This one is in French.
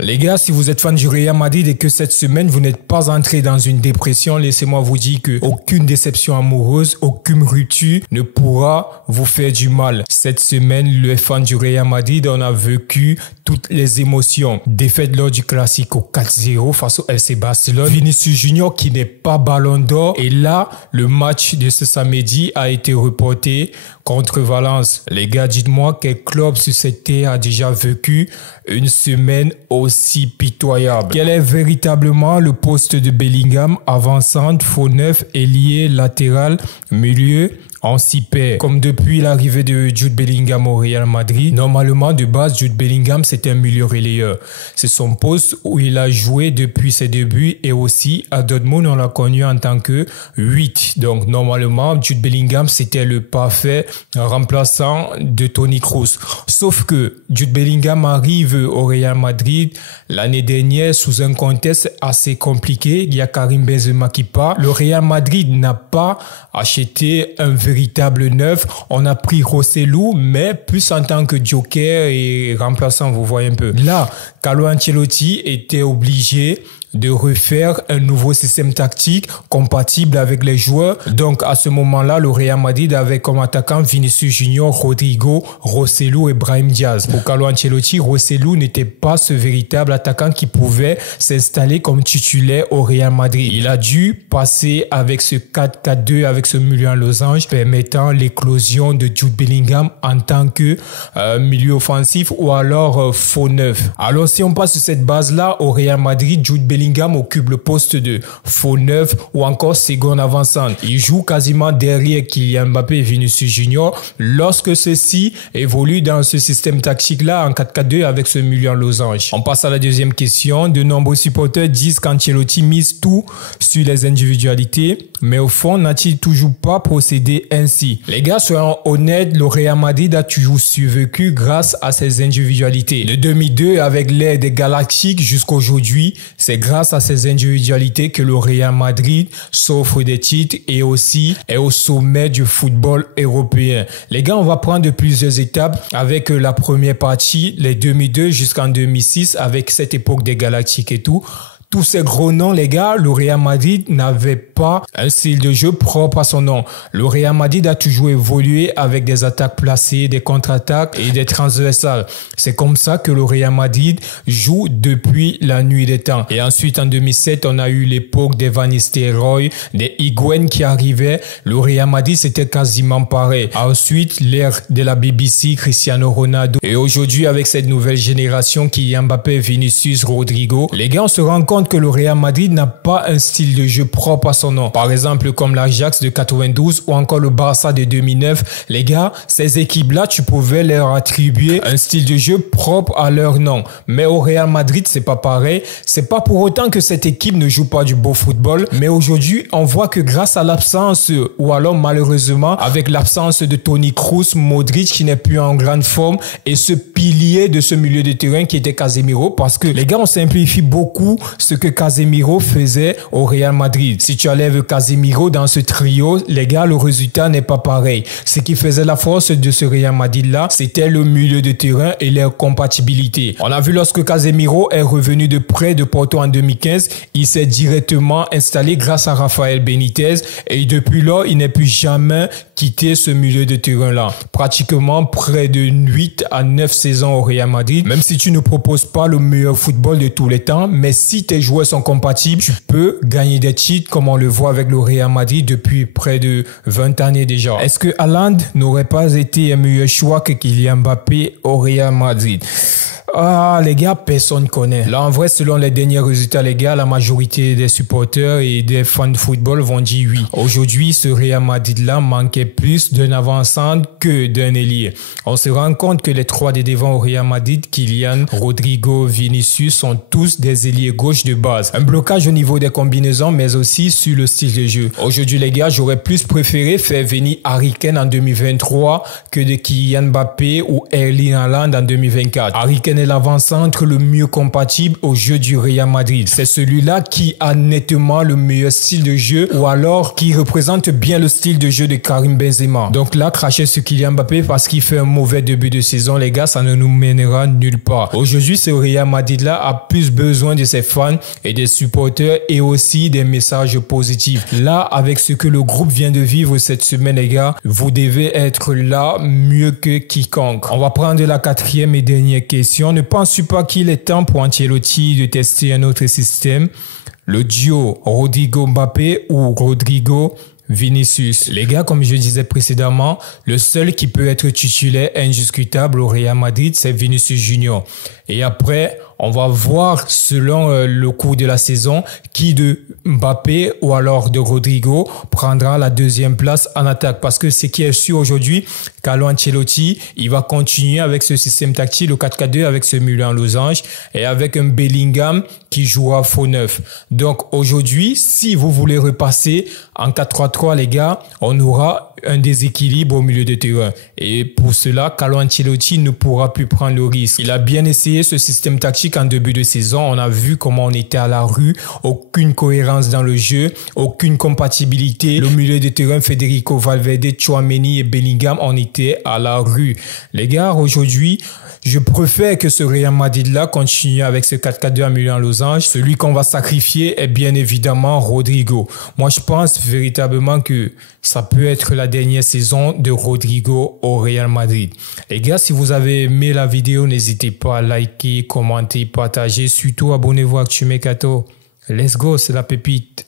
Les gars, si vous êtes fan du Real Madrid et que cette semaine, vous n'êtes pas entré dans une dépression, laissez-moi vous dire que aucune déception amoureuse, aucune rupture ne pourra vous faire du mal. Cette semaine, les fans du Real Madrid, on a vécu toutes les émotions. Défaite lors du Classico 4-0 face au FC Barcelone. Vinicius Junior qui n'est pas Ballon d'Or. Et là, le match de ce samedi a été reporté contre Valence. Les gars, dites-moi quel club sur cette terre a déjà vécu une semaine aussi pitoyable. Quel est véritablement le poste de Bellingham, avant-centre, faux neuf, ailier, latéral, milieu? On s'y perd. Comme depuis l'arrivée de Jude Bellingham au Real Madrid, normalement de base, Jude Bellingham c'était un milieu relayeur. C'est son poste où il a joué depuis ses débuts et aussi à Dortmund on l'a connu en tant que 8. Donc normalement Jude Bellingham c'était le parfait remplaçant de Toni Kroos. Sauf que Jude Bellingham arrive au Real Madrid l'année dernière sous un contexte assez compliqué. Il y a Karim Benzema qui part. Le Real Madrid n'a pas acheté un véritable neuf. On a pris Rosselló, mais plus en tant que joker et remplaçant, vous voyez un peu. Là, Carlo Ancelotti était obligé de refaire un nouveau système tactique compatible avec les joueurs. Donc, à ce moment-là, le Real Madrid avait comme attaquant Vinicius Junior, Rodrigo, Rosselló et Brahim Diaz. Pour Carlo Ancelotti, Rosselló n'était pas ce véritable attaquant qui pouvait s'installer comme titulaire au Real Madrid. Il a dû passer avec ce 4-4-2, avec ce milieu en losange, permettant l'éclosion de Jude Bellingham en tant que milieu offensif ou alors faux neuf. Alors, si on passe sur cette base-là, au Real Madrid, Jude Bellingham occupe le poste de faux neuf ou encore second avant-centre. Il joue quasiment derrière Kylian Mbappé et Vinicius Junior lorsque ceux-ci évoluent dans ce système tactique-là en 4-4-2 avec ce milieu en losange. On passe à la deuxième question. De nombreux supporters disent qu'Ancelotti mise tout sur les individualités, mais au fond, n'a-t-il toujours pas procédé ainsi? Les gars, soyons honnêtes, le Real Madrid a toujours survécu grâce à ses individualités. De 2002, avec l'ère des Galactiques jusqu'à aujourd'hui, c'est grâce à ces individualités que le Real Madrid s'offre des titres et aussi est au sommet du football européen. Les gars, on va prendre plusieurs étapes avec la première partie, les 2002 jusqu'en 2006, avec cette époque des Galactiques et tout. Tous ces gros noms, les gars, le Real Madrid n'avait pas un style de jeu propre à son nom. Le Real Madrid a toujours évolué avec des attaques placées, des contre-attaques et des transversales. C'est comme ça que le Real Madrid joue depuis la nuit des temps. Et ensuite, en 2007, on a eu l'époque des Van Nistelrooy, des Higuaín qui arrivaient. Le Real Madrid, c'était quasiment pareil. Ensuite, l'ère de la BBC, Cristiano Ronaldo. Et aujourd'hui, avec cette nouvelle génération, Kylian Mbappé, Vinicius, Rodrigo, les gars, on se rend compte que le Real Madrid n'a pas un style de jeu propre à son nom. Par exemple, comme l'Ajax de 92 ou encore le Barça de 2009. Les gars, ces équipes-là, tu pouvais leur attribuer un style de jeu propre à leur nom. Mais au Real Madrid, c'est pas pareil. C'est pas pour autant que cette équipe ne joue pas du beau football. Mais aujourd'hui, on voit que grâce à l'absence, ou alors malheureusement, avec l'absence de Toni Kroos, Modric qui n'est plus en grande forme et ce pilier de ce milieu de terrain qui était Casemiro, parce que les gars, on simplifie beaucoup ce que Casemiro faisait au Real Madrid. Si tu enlèves Casemiro dans ce trio, les gars, le résultat n'est pas pareil. Ce qui faisait la force de ce Real Madrid-là, c'était le milieu de terrain et leur compatibilité. On a vu lorsque Casemiro est revenu de près de Porto en 2015, il s'est directement installé grâce à Rafael Benitez et depuis lors, il n'est plus jamais quitté ce milieu de terrain-là. Pratiquement près de 8 à 9 saisons au Real Madrid, même si tu ne proposes pas le meilleur football de tous les temps, mais si tes joueurs sont compatibles, tu peux gagner des titres comme on le voit avec le Real Madrid depuis près de 20 années déjà. Est-ce que Haaland n'aurait pas été un meilleur choix que Kylian Mbappé au Real Madrid? Ah, les gars, personne connaît. Là, en vrai, selon les derniers résultats, les gars, la majorité des supporters et des fans de football vont dire oui. Aujourd'hui, ce Real Madrid-là manquait plus d'un avant-centre que d'un ailier. On se rend compte que les trois des devants au Real Madrid, Kylian, Rodrigo, Vinicius, sont tous des ailiers gauche de base. Un blocage au niveau des combinaisons, mais aussi sur le style de jeu. Aujourd'hui, les gars, j'aurais plus préféré faire venir Harry Kane en 2023 que de Kylian Mbappé ou Erling Haaland en 2024. Harry Kane est l'avant-centre le mieux compatible au jeu du Real Madrid. C'est celui-là qui a nettement le meilleur style de jeu ou alors qui représente bien le style de jeu de Karim Benzema. Donc là, cracher sur Kylian Mbappé parce qu'il fait un mauvais début de saison, les gars, ça ne nous mènera nulle part. Aujourd'hui, ce Real Madrid-là a plus besoin de ses fans et des supporters et aussi des messages positifs. Là, avec ce que le groupe vient de vivre cette semaine, les gars, vous devez être là mieux que quiconque. On va prendre la quatrième et dernière question. Ne penses-tu pas qu'il est temps pour Ancelotti de tester un autre système? Le duo Rodrigo-Mbappé ou Rodrigo-Vinicius. Les gars, comme je disais précédemment, le seul qui peut être titulaire indiscutable au Real Madrid, c'est Vinicius Junior. Et après, on va voir selon le cours de la saison qui de Mbappé ou alors de Rodrigo prendra la deuxième place en attaque. Parce que ce qui est sûr aujourd'hui, Carlo Ancelotti, il va continuer avec ce système tactique, le 4-4-2 avec ce milieu en losange et avec un Bellingham qui jouera faux neuf. Donc aujourd'hui, si vous voulez repasser en 4-3-3, les gars, on aura un déséquilibre au milieu de terrain. Et pour cela, Carlo Ancelotti ne pourra plus prendre le risque. Il a bien essayé ce système tactique en début de saison. On a vu comment on était à la rue. Aucune cohérence dans le jeu, aucune compatibilité. Le milieu de terrain, Federico Valverde, Tchouaméni et Bellingham, on était à la rue. Les gars, aujourd'hui, je préfère que ce Real Madrid-là continue avec ce 4-4-2 à milieu en losange. Celui qu'on va sacrifier est bien évidemment Rodrigo. Moi, je pense véritablement que ça peut être la dernière saison de Rodrigo au Real Madrid. Les gars, si vous avez aimé la vidéo, n'hésitez pas à liker, commenter, partager. Surtout, abonnez-vous à Actu Mercato. Let's go, c'est la pépite.